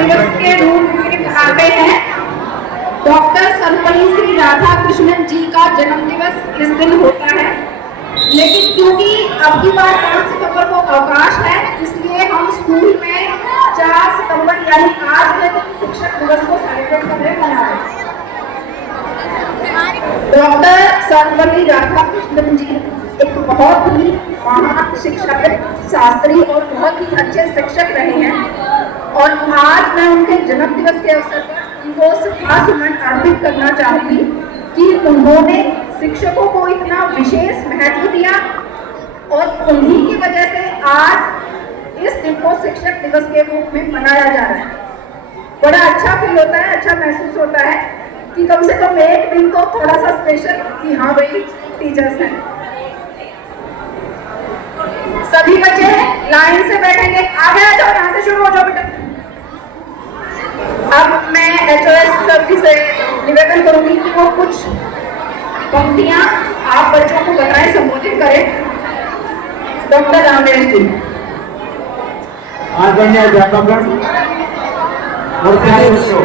दिवस के रूप में मनाते हैं। डॉक्टर सर्वपल्ली श्री राधाकृष्णन जी का जन्म दिवस इस दिन होता है, लेकिन क्योंकि अब की बार 5 सितंबर को अवकाश है, इसलिए हम स्कूल में 4 सितंबर यानी आज के दिन शिक्षक दिवस को सेलिब्रेट कर रहे हैं। डॉक्टर सर्वपल्ली राधाकृष्णन जी एक बहुत ही महान शिक्षक, शास्त्री और बहुत ही अच्छे शिक्षक रहे हैं और आज मैं उनके जन्म दिवस के अवसर पर उनको श्रद्धासुमन अर्पित करना चाहूंगी कि उन्होंने शिक्षकों को इतना विशेष महत्व दिया और उन्हीं की वजह से आज इस दिन को शिक्षक दिवस के रूप में मनाया जा रहा है। बड़ा अच्छा फील होता है, अच्छा महसूस होता है कि कम से कम एक दिन को थोड़ा सा स्पेशल कि हाँ भाई टीचर्स हैं। सभी बच्चे लाइन से बैठेंगे, आगे आ जाओ, यहाँ से शुरू हो जाओ बेटा। अब मैं HOS सर जी से निवेदन करूंगी कि वो कुछ पंक्तियां आप बच्चों को बताएं, संबोधित करें। डॉक्टर रामदेव जी। आदरणीय अध्यापकगण और प्यारे बच्चों,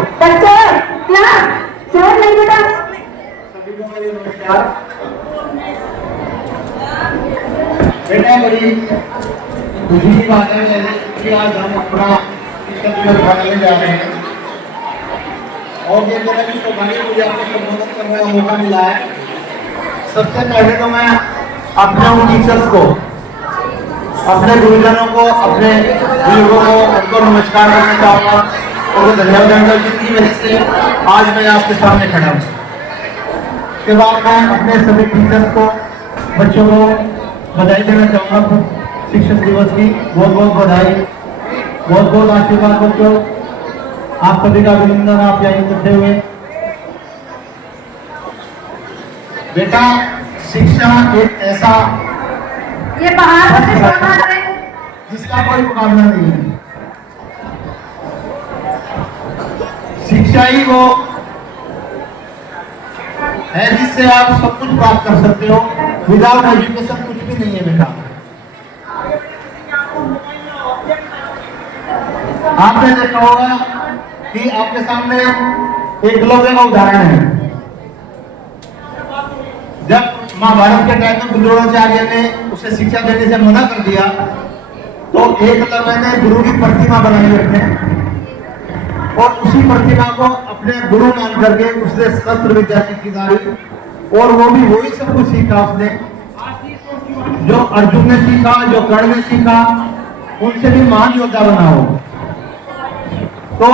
क्लास शोर नहीं बेटा। सभी को मेरी नमस्कार। बेटा बड़ी खुशी की बात है कि आज हम अपना शिक्षक दिवस मनाने जा रहे हैं और ये मेरा भी सौभाग्य मुझे आपको संबोधित करने का मौका मिला है। सबसे पहले तो मैं अपने उन टीचर्स को, अपने गुरुजनों को, अपने बुजुर्गों को उनको नमस्कार करना चाहूँगा और धन्यवाद दूंगा जिसकी वजह से आज मैं आपके सामने खड़ा हूँ। उसके बाद मैं अपने सभी टीचर्स को, बच्चों को बधाई देना चाहूँगा शिक्षक दिवस की। बहुत बहुत बधाई, बहुत बहुत आशीर्वाद बच्चों। आप सभी का अभिनंदन, आप यहाँ इकट्ठे हुए। बेटा शिक्षा एक ऐसा ये बाहर से जिसका कोई मुकाबला नहीं है। शिक्षा ही वो है जिससे आप सब कुछ प्राप्त कर सकते हो। विदाउट एजुकेशन कुछ भी नहीं है बेटा। आपने देखा होगा कि आपके सामने एकलव्य का उदाहरण है। जब महाभारत के टाइम में द्रोणाचार्य ने उसे शिक्षा देने से मना कर दिया तो एकलव्य ने गुरु की प्रतिमा बनाई रखने और उसी प्रतिमा को अपने गुरु मान करके उसने शस्त्र विद्या सीखी सारी, और वो भी वही सब कुछ सीखा उसने जो अर्जुन ने सीखा, जो कर्ण ने सीखा, उनसे भी महान योद्धा बना हो। तो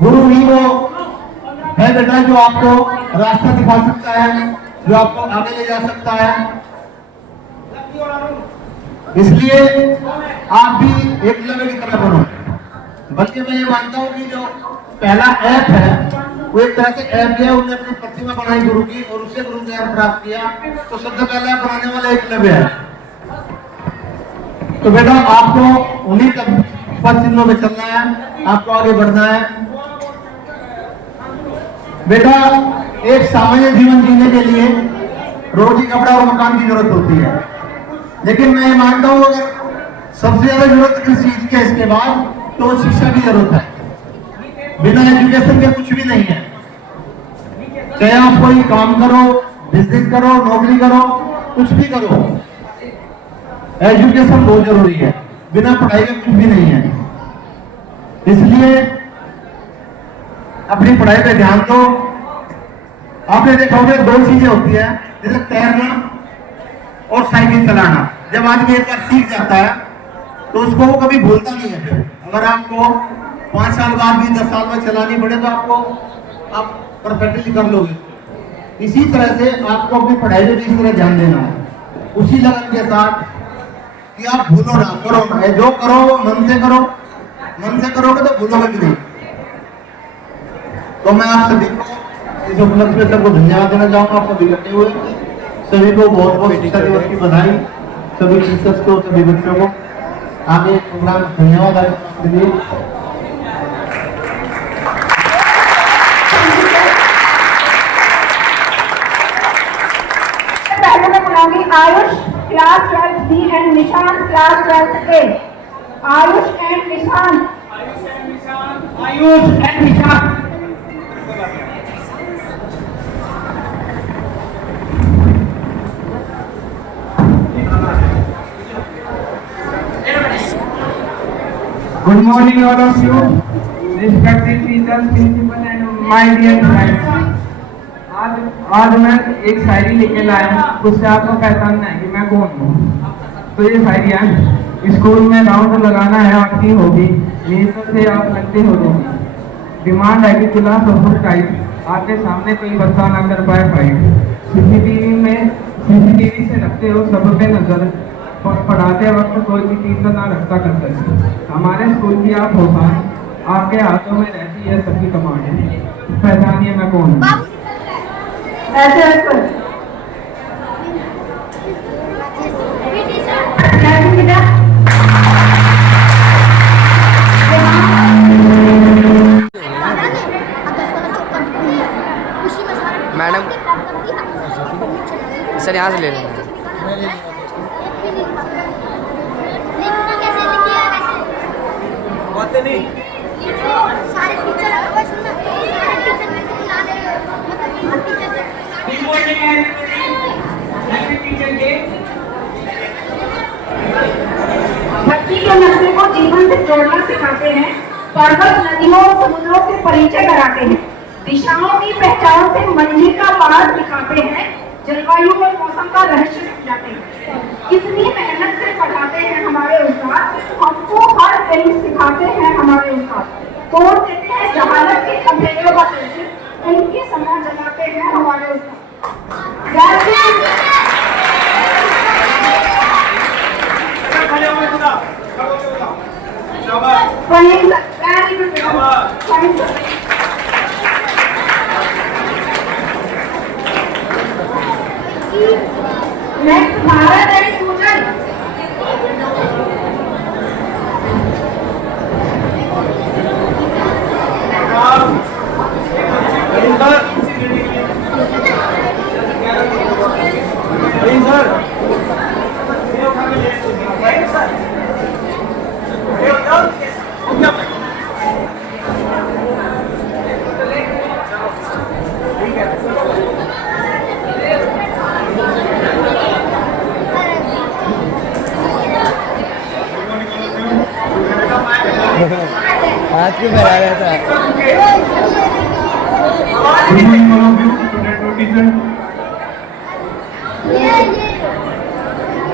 गुरु ही वो है बेटा जो आपको रास्ता दिखा सकता है, जो आपको आगे ले जा सकता है। इसलिए आप भी एकलव्य की तरह बनो। बल्कि मैं ये मानता हूँ कि जो पहला ऐप है वो एक तरह से ऐप है, उन्होंने अपनी प्रतिमा बनाई गुरु की और उससे गुरु ज्ञान प्राप्त किया, तो सबसे पहले बनाने वाला एकलव्य है। तो बेटा आपको उन्हीं तक पद चिन्हों में चलना है, आपको आगे बढ़ना है। बेटा एक सामान्य जीवन जीने के लिए रोटी, कपड़ा और मकान की जरूरत होती है, लेकिन मैं ये मानता हूँ अगर सबसे ज्यादा जरूरत किसी चीज की है इसके बाद तो शिक्षा की जरूरत है। बिना एजुकेशन के कुछ भी नहीं है। चाहे आप कोई काम करो, बिजनेस करो, नौकरी करो, कुछ भी करो, एजुकेशन बहुत जरूरी है। बिना पढ़ाई के कुछ भी नहीं है। इसलिए अपनी पढ़ाई पे ध्यान दो। आपने देखा होगा 2 चीजें होती है, जैसे तैरना और साइकिल चलाना। जब आदमी एक बार सीख जाता है तो उसको वो कभी भूलता नहीं है। फिर अगर आपको 5 साल बाद भी 10 साल में चलानी पड़े तो आप परफेक्टली कर लोगे। इसी तरह से आपको अपनी पढ़ाई में भी इस तरह ध्यान देना है, उसी लगन के साथ कि आप भूलो ना, करो ना। जो करो वो मन से करो, मन से करोगे तो भूलोगे भी नहीं। तो मैं आप सभी को इस उपलक्ष्य में सबको धन्यवाद देना चाहूंगा। आपको इकट्ठे हुए सभी को बहुत बहुत शिक्षा दिवस की बधाई, सभी टीचर्स को, सभी बच्चों को। आगे प्रोग्राम धन्यवाद आपके लिए। पहले मैं बुलाऊंगी आयुष क्लास 12 B एंड निशान क्लास 12 A। आयुष एंड निशान। आयुष एंड निशान। Good morning all of you, respected teachers, principal and my dear friends. आज मैं एक शायरी लेके लाया हूँ, उससे आपको पहचानना है कि मैं कौन हूँ। तो ये शायरी है, स्कूल में राउंड लगाना है आपकी हॉबी, नींद से आप लगते हो रोगी। डिमांड है कि क्लास हो टाइट, आपके सामने कोई बच्चा ना कर पाए फाइट। सीसीटीवी से रखते हो सब पे नजर, पढ़ाते वक्त कोई भी टीचर ना रखता कर। हमारे स्कूल की आप होशान, आपके हाथों में रहती है सबकी कमांड। पहचानिए मैं कौन हूँ। मैडम सर यहाँ से ले रहे हैं। बातें नहीं भक्ति के नशे को जीवन से जोड़ना सिखाते हैं, पर्वत नदियों और समुद्रों से परिचय कराते हैं, दिशाओं की पहचान से मंजिल का मार्ग दिखाते हैं, जलवायु और मौसम का रहस्य समझाते हैं। कितनी मेहनत से पढ़ाते हैं हमारे उस्ताद, हमको हर दिन सिखाते हैं हमारे उस्ताद। तोड़ देते हैं जहालत के अंधेरों का तस्वीर, उनकी समय जलाते हैं हमारे उस्ताद। नेक्स्ट भारत एंड सूजन। हाथ क्यों फैला रहता है?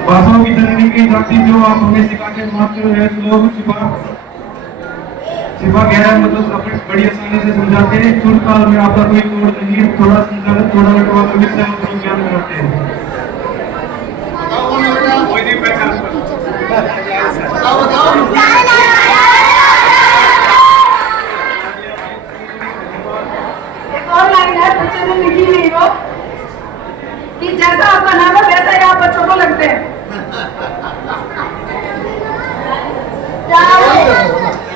भाषाओं की जननी की जाति जो आप हमें सिखाते मात्र है लोग सिपा गहरा मतलब अपने बड़ी आसानी से समझाते हैं। सुर काल में आपका कोई तोड़ नहीं है, थोड़ा संचालन थोड़ा लटवा कर विषय और ज्ञान कराते हैं। और लाइन है, बच्चे ने लिखी नहीं हो कि जैसा आपका नाम है वैसा ही आप बच्चों को लगते हैं।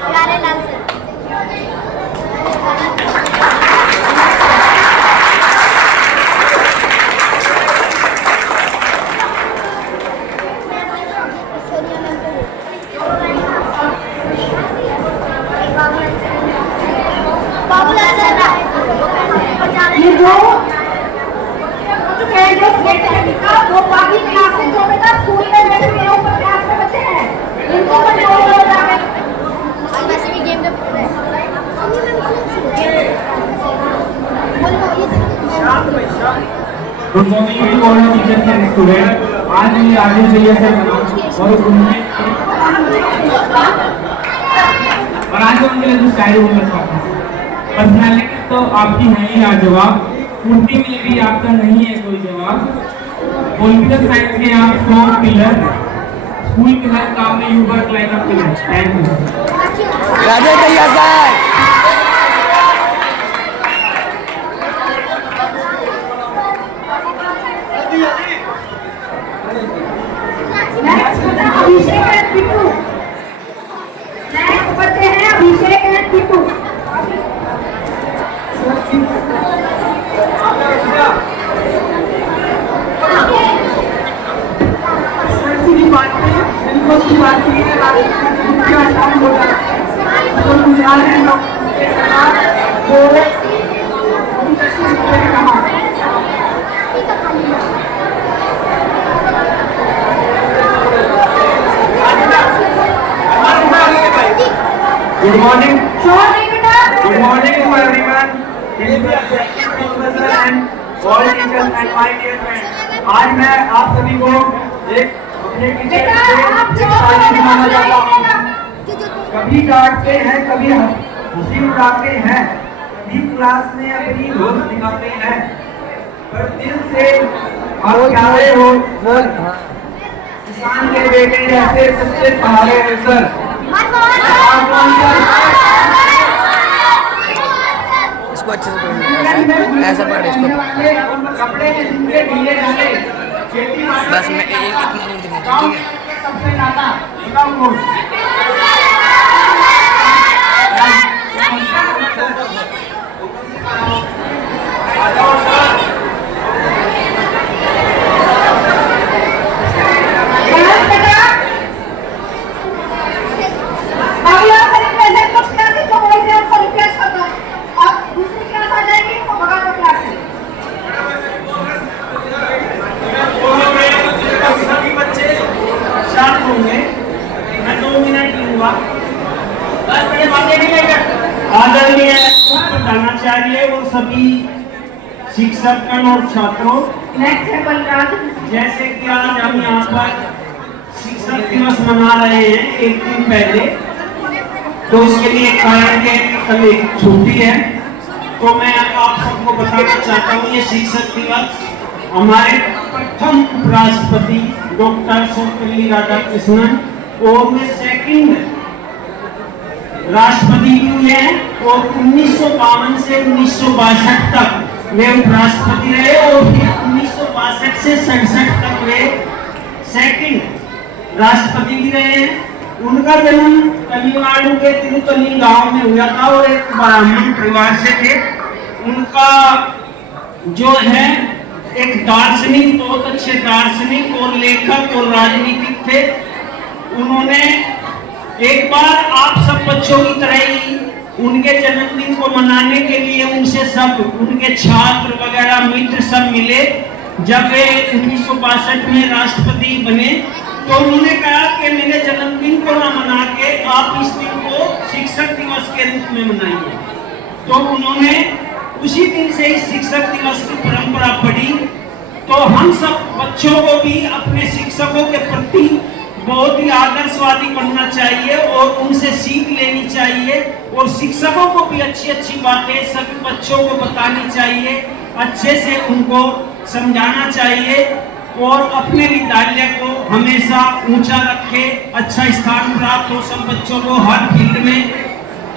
प्यारे लाल सर। ये जो वो बाकी क्लास में जो बेटा स्कूल में बैठे मेरे ऊपर क्लास में बच्चे हैं, इनको कंट्रोल करना है। वैसे भी गेम जब good morning to all teachers and student. आज मैं आगे से और आज उनके लिए जो शायरी बोलना चाहता हूँ। पर्सनालिटी तो आपकी है ही लाजवाब, कुर्ती में भी आपका नहीं है कोई जवाब। पॉलिटिकल साइंस के आप स्ट्रॉन्ग पिलर, स्कूल के हर काम में you work like a pillar. Thank you. Raja भैया sir. Abhishek and Pittu. Next बच्चे हैं अभिषेक एंड पिट्टू। बात है, बात की है, क्या काम होता है, Good morning. शोर नहीं बेटा। Good morning to everyone. Professor and all teachers and my dear friends. आज मैं आप सभी को एक अपने टीचर बेटा से आप एक जो शायरी सुनाना चाहता हूँ। कभी डांटते हैं, कभी हंसी उड़ाते हैं, कभी क्लास में अपनी दोस्त दिखाते हैं, पर दिल से आप प्यारे हो सर। किसान के बेटे जैसे सच्चे सहारे हैं सर। आप कौन सा इसको अच्छे से पकड़, ऐसा पकड़ इसको। कपड़े हैं जिनके ढीले ढाले, खेती बस मैं एक इतना नहीं दिखा, ठीक है। सबसे ज्यादा आदरणीय प्रधानाचार्य और सभी शिक्षकगण और छात्रों, नेक्स्ट है बलराज। जैसे कि आज हम यहाँ पर शिक्षक दिवस मना रहे हैं एक दिन पहले, तो इसके लिए कारण के कल एक छुट्टी है, तो मैं आप सबको बताना चाहता हूँ ये शिक्षक दिवस हमारे प्रथम उपराष्ट्रपति डॉक्टर सर्वपल्ली राधाकृष्णन और वे सेकंड राष्ट्रपति भी हुए हैं और 1952 से 1962 तक वे उपराष्ट्रपति रहे और फिर 1962 से 67 तक वे सेकंड राष्ट्रपति भी रहे हैं। उनका जन्म तमिलनाडु के तिरुतली गांव में हुआ था और एक ब्राह्मण परिवार से थे। उनका जो है एक दार्शनिक, बहुत अच्छे दार्शनिक और लेखक और राजनीतिक थे। उन्होंने एक बार आप सब बच्चों की तरह ही उनके जन्मदिन को मनाने के लिए उनसे सब उनके छात्र वगैरह मित्र सब मिले। जब वे 1962 में राष्ट्रपति बने तो उन्होंने कहा कि मेरे जन्मदिन को न मना के आप इस दिन को शिक्षक दिवस के रूप में मनाइए। तो उन्होंने उसी दिन से ही शिक्षक दिवस की परंपरा पड़ी। तो हम सब बच्चों को भी अपने शिक्षकों के प्रति बहुत ही आदर्शवादी बनना चाहिए और उनसे सीख लेनी चाहिए और शिक्षकों को भी अच्छी अच्छी बातें सभी बच्चों को बतानी चाहिए, अच्छे से उनको समझाना चाहिए और अपने विद्यालय को हमेशा ऊंचा रखे, अच्छा स्थान प्राप्त हो सब बच्चों को हर फील्ड में।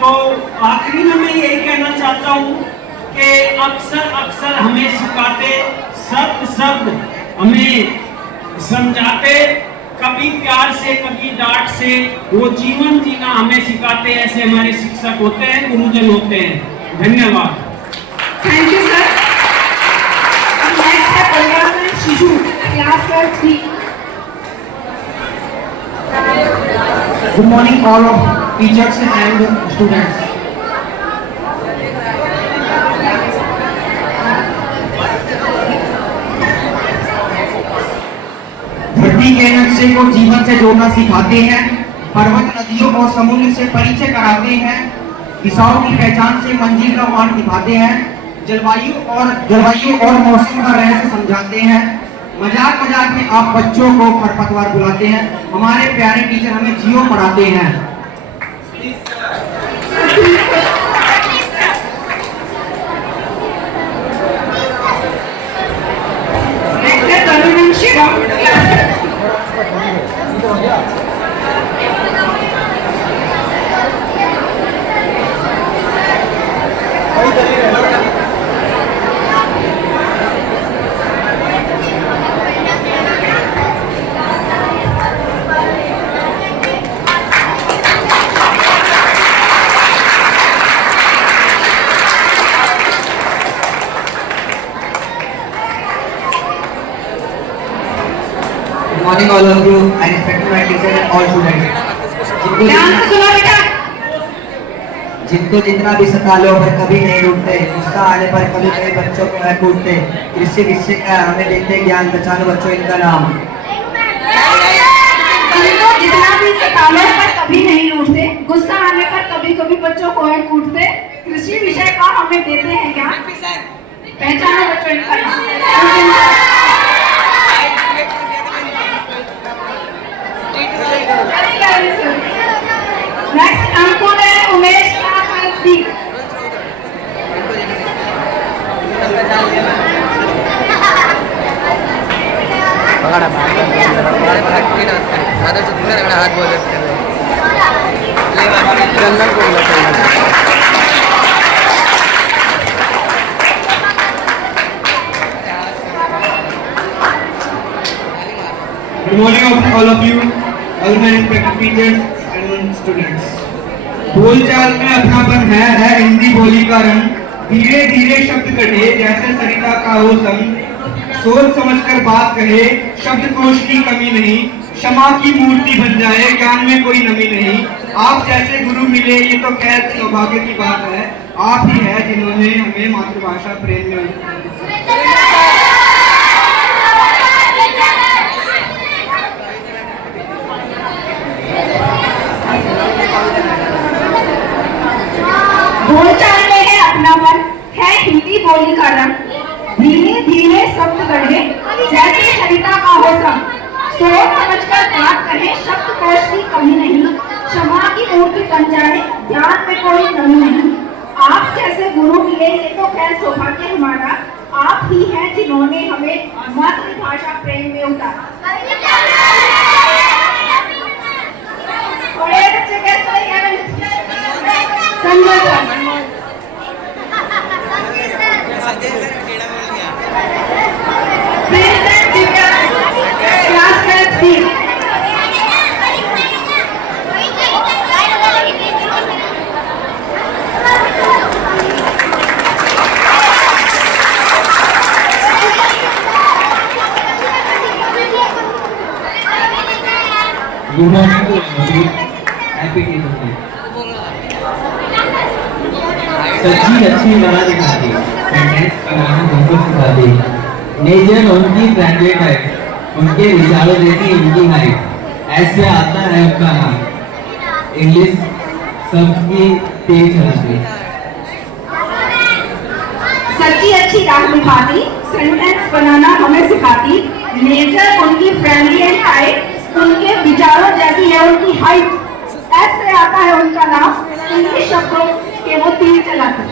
तो आखिरी में मैं यही कहना चाहता हूँ कि अक्सर हमें सिखाते शब्द हमें समझाते, कभी प्यार से कभी डांट से, वो जीवन जीना हमें सिखाते हैं। ऐसे हमारे शिक्षक होते हैं, गुरुजन होते हैं। धन्यवाद। Thank you sir. नेक्स्ट है बलराज शिशु, class 3। Good morning all of teachers and students. धरती के नक्शे को जीवन से जोड़ना सिखाते हैं, पर्वत नदियों और समुद्र से परिचय कराते हैं, दिशाओं की पहचान से मंजिल का मार्ग दिखाते हैं, जलवायु और मौसम का रहस्य समझाते हैं। मजाक में आप बच्चों को खरपतवार बुलाते हैं। हमारे प्यारे टीचर हमें जियो पढ़ाते हैं। Morning all of you. I respect my teachers and all students. जिनको जितना भी सता लो पर कभी नहीं रुकते, गुस्सा आने पर कभी कभी बच्चों को है कूटते, कृषि का हमें देते ज्ञान, बचानो बच्चों इनका नाम। जितना भी सता लो पर कभी नहीं रूठते, गुस्सा आने पर कभी कभी बच्चों को है कूटते, कृषि विषय का हमें देते हैं ज्ञान। पहचानो बच्चों इनका नाम। नेक्स्ट अंकुर है उमेश का फलस्ती। पकड़ा हाथ बोल जंगल को Good morning all of you, all my respected teachers and students. बोलचाल में अपनापन है हिंदी बोली का रंग, धीरे धीरे शब्द कटे जैसे सरिता का हो संग, सोच समझकर बात कहे शब्दकोश की कमी नहीं, क्षमा की मूर्ति बन जाए ज्ञान में कोई नमी नहीं। आप जैसे गुरु मिले ये तो खैर सौभाग्य की बात है, आप ही है जिन्होंने हमें मातृभाषा प्रेम में बोलचाल में है अपनापन है हिंदी बोली का रंग, धीरे धीरे शब्द गढ़े जैसे सरिता का हो संग, सोच समझकर बात करें शब्दकोश की कमी नहीं, क्षमा की मूर्ति बन जाए ज्ञान में कोई कमी नहीं। आप जैसे गुरु मिले ये तो खैर सौभाग्य हमारा, आप ही हैं जिन्होंने हमें मातृभाषा प्रेम में उतारा। बड़े बच्चे कैसे हैं? Sanjay sir. Class 10 Good morning to everybody. Happy Teachers Day. सच्ची अच्छी बना दिखाती, सेंटेंस बनाना हमको सिखाती, नेचर उनकी ब्रांडेड है, उनके विचारों जैसी उनकी हाइट, ऐसे आता है उनका नाम, इंग्लिश सबकी तेज चलाती। सच्ची अच्छी राह दिखाती, सेंटेंस बनाना हमें सिखाती, नेचर उनकी फ्रेंडली एंड हाइट, उनके विचारों जैसी है उनकी हाइट, ऐसे आता है उनका नाम, इंग्लिश शब्दों के वो तीर चलाते।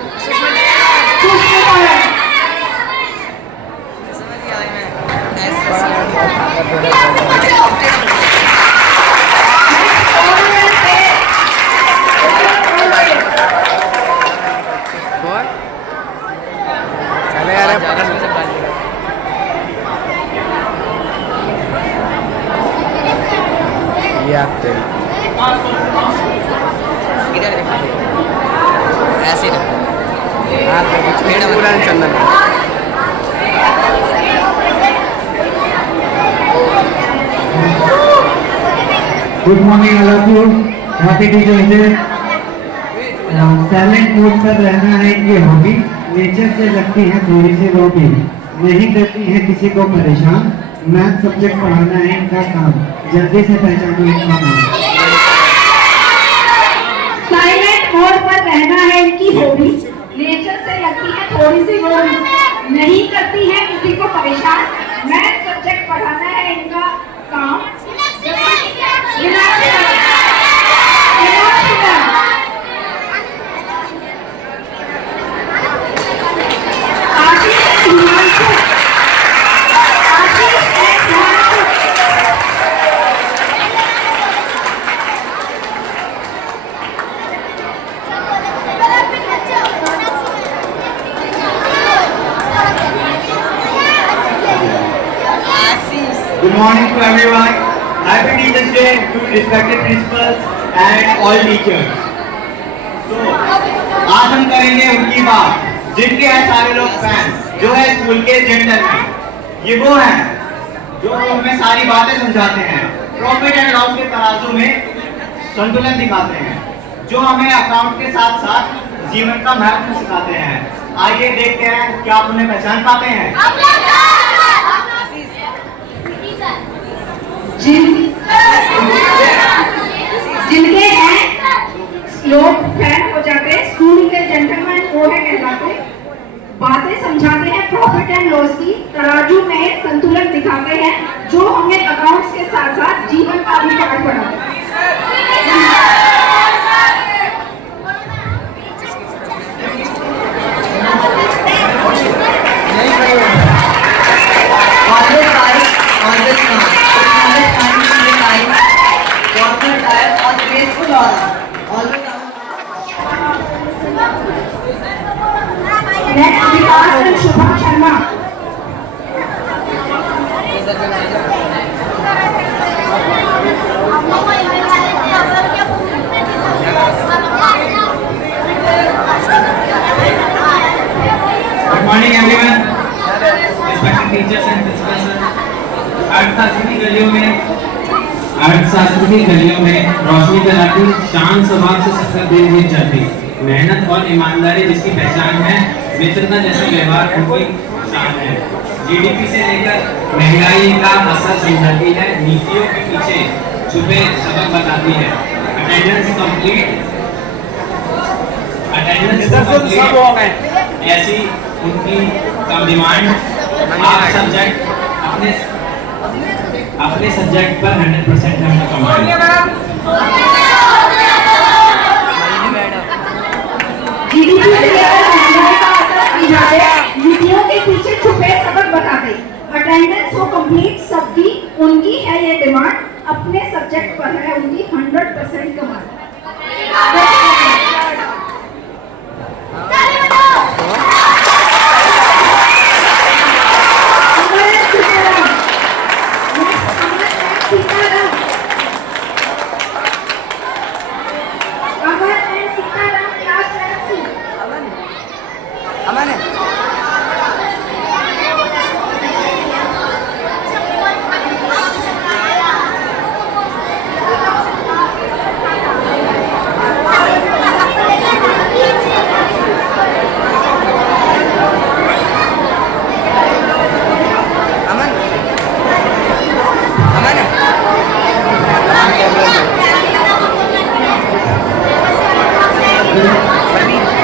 चले यार पकड़ में से बाल ये आते ऐसे पूरा Chandan good morning all of you. Happy teachers day. Silent mode पर रहना है ये हॉबी, नेचर से लगती है थोड़ी सी रोटी, नहीं करती है किसी को परेशान, मैथ सब्जेक्ट पढ़ाना है इनका काम, जल्दी से पहचानो इनका नाम। साइलेंट मोड पर रहना है इनकी हॉबी, नेचर से लगती है थोड़ी सी रोटी, नहीं करती है किसी को परेशान, मैथ सब्जेक्ट पढ़ाना है इनका काम। Good morning to everyone. Happy Teachers Day to respected principals and all teachers. So, आज हम करेंगे उनकी बात, जिनके हैं सारे लोग फैन, जो है स्कूल के जेंटलमैन। ये वो हैं जो हमें सारी बातें समझाते हैं, प्रॉफिट एंड लॉस के तराजू में संतुलन दिखाते हैं, जो हमें अकाउंट के साथ साथ जीवन का महत्व सिखाते हैं। आइए देखते हैं क्या आप उन्हें पहचान पाते हैं। जिनके हैं लोग फैन हो जाते हैं, स्कूल के जेंटलमैन वो है कहलाते, बातें समझाते हैं प्रॉफिट एंड लॉस की, तराजू में संतुलन दिखाते हैं, जो हमें अकाउंट्स के साथ साथ जीवन का भी पाठ पढ़ाते हैं। Always right, always smart. Always trying to be kind, formal type और graceful aura. Always next Vikas and Shubham Sharma. Good morning everyone. Respected teachers and principals sir. अर्थशास्त्र की गलियों में रोशनी फैलाती, शांत स्वभाव से सबका दिल जीत जाती, मेहनत और ईमानदारी जिसकी पहचान है, मित्रता जैसा व्यवहार उनकी शान है। जीडीपी से लेकर महंगाई का असर समझाती है, नीतियों के पीछे छुपे सबक बताती है। अटेंडेंस कंप्लीट ऐसी उनकी कम डिमांड। आप सब्जेक्ट अपने सब्जेक्ट पर 100% नंबर कमाएं। जीडीपी से लेकर महंगाई का असर समझाते, नीतियों के पीछे छुपे सबक बताते, अटेंडेंस हो कंप्लीट सबकी उनकी है ये डिमांड, अपने सब्जेक्ट पर है उनकी 100% कमांड। अमन है।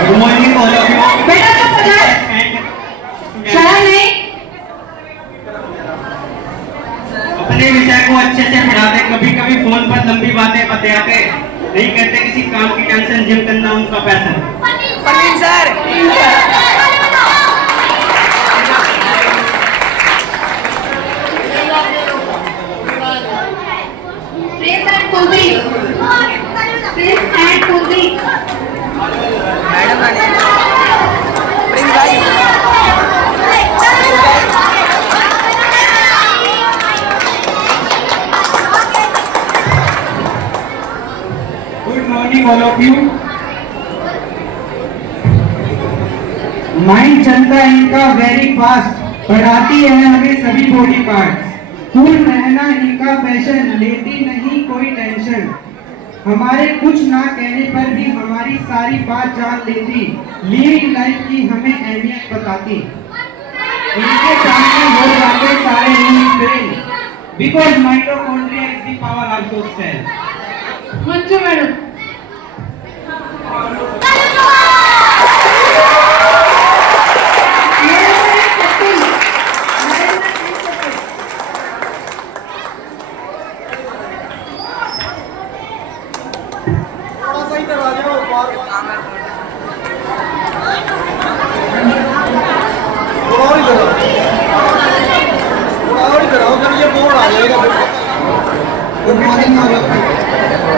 Good morning all of you. अपने विषय को अच्छे से पढ़ाते, कभी कभी फोन पर लंबी बातें बतियाते, नहीं कहते किसी काम की टेंशन, जिम करना उनका passion. Parveen sir. Madam Prince भाई। Good morning all of you. Mind चलता है इनका वेरी फास्ट, बढ़ाती है हमें सभी बॉडी पार्ट्स, कूल रहना इनका पैशन, लेती नहीं कोई टेंशन, हमारे कुछ ना कहने पर भी हमारी सारी बात जान लेती, लिविंग लाइफ की हमें अहमियत बताती, इनके सामने हो जाते सारे fail, because mitochondria is the power of cell. Manju madam.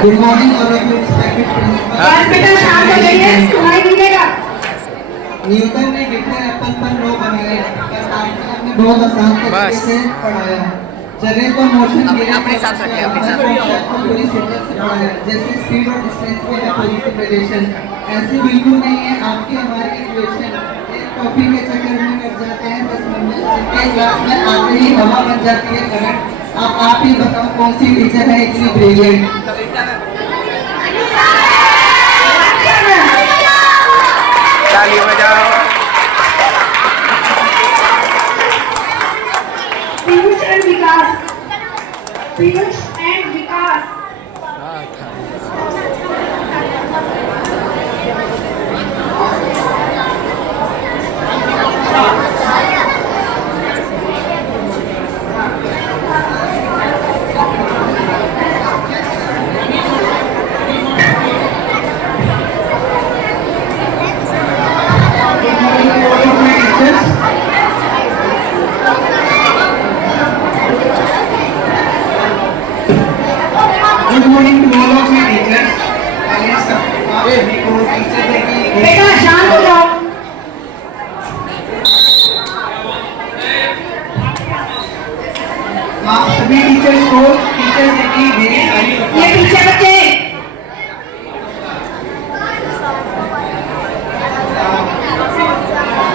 Good morning all of you respected principal. बेटा शाम को जाइए, सुनाई नहीं देगा। न्यूटन ने विघ्न एप्पल पर नो बनाया, हमने बहुत आसान तरीके से पढ़ाया, जगह को मोशन अपने हिसाब से पूरी शिद्दत से पढ़ाया, जैसे स्पीड और डिस्टेंस में है पॉजिटिव रिलेशन, ऐसे बिल्कुल नहीं है आपकी हमारी इक्वेशन, एक टॉपिक के चक्कर में कट जाते हैं 10 मिनट, जिनके क्लास में आते ही हवा बन जाती है करंट। अब आप ही बताओ कौन सी टीचर है इतनी ब्रिलियंट? ताली बजाओ। पीयूष एंड विकास। पीयूष एंड विकास।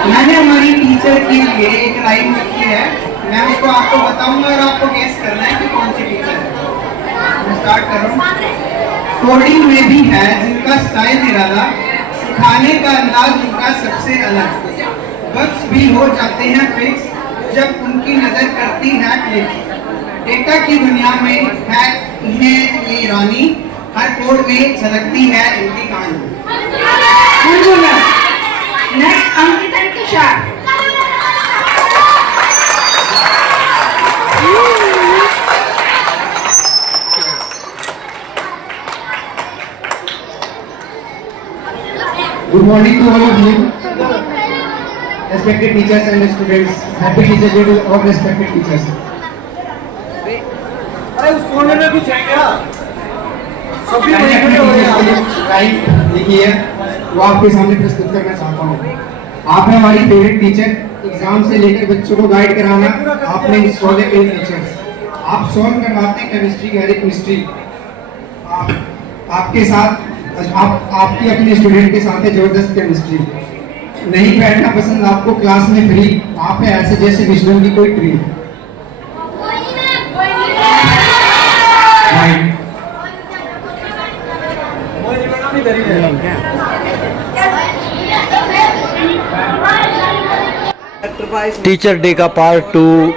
मैंने हमारी टीचर के लिए एक लाइन लिखी है, मैं उसको आपको बताऊंगा और आपको गेस करना है कि कौन सी टीचर है। मैं स्टार्ट कर रहा हूँ। कोडिंग में भी है जिनका स्टाइल निराला, सिखाने का अंदाज उनका सबसे अलग, बग्स भी हो जाते हैं फिक्स जब उनकी नजर करती है क्लिक। डेटा की दुनिया में है ये रानी, हर कोड में झलकती है इनकी कहानी। Next Ankit and Tushar. Good morning to all of you, respected teachers and students. Happy Teachers Day to all respected teachers. अरे उस कोने में कुछ है क्या? सभी मैंने अपने बड़े बड़े टीचर्स के लिए लाइन लिखी है, वो आपके सामने प्रस्तुत करना चाहता हूँ। आप हैं हमारी फेवरेट टीचर, एग्जाम से लेकर बच्चों को गाइड कराना आपने इंस्टॉल किए टीचर्स। आप सॉल्व करवाते हैं केमिस्ट्री की हर एक मिस्ट्री। आपके साथ आपकी अपने स्टूडेंट के साथ है जबरदस्त केमिस्ट्री। नहीं बैठना पसंद आपको क्लास में फ्री, आप है ऐसे जैसे विष्णु की कोई ट्री। टीचर डे का पार्ट 2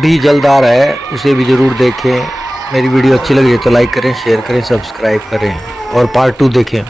भी जल्द आ रहा है, उसे भी ज़रूर देखें। मेरी वीडियो अच्छी लगी है तो लाइक करें, शेयर करें, सब्सक्राइब करें और पार्ट 2 देखें।